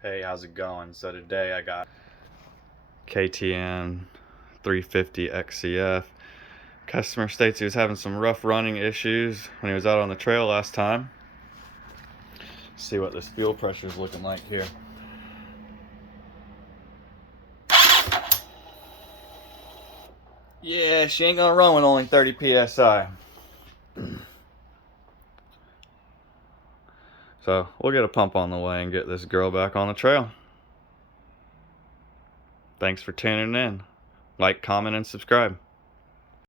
Hey, how's it going? So today I got KTM 350 XCF. Customer states he was having some rough running issues when he was out on the trail last time. Let's see what this fuel pressure is looking like here. Yeah, she ain't gonna run with only 30 psi. So we'll get a pump on the way and get this girl back on the trail. Thanks for tuning in. Like, comment, and subscribe.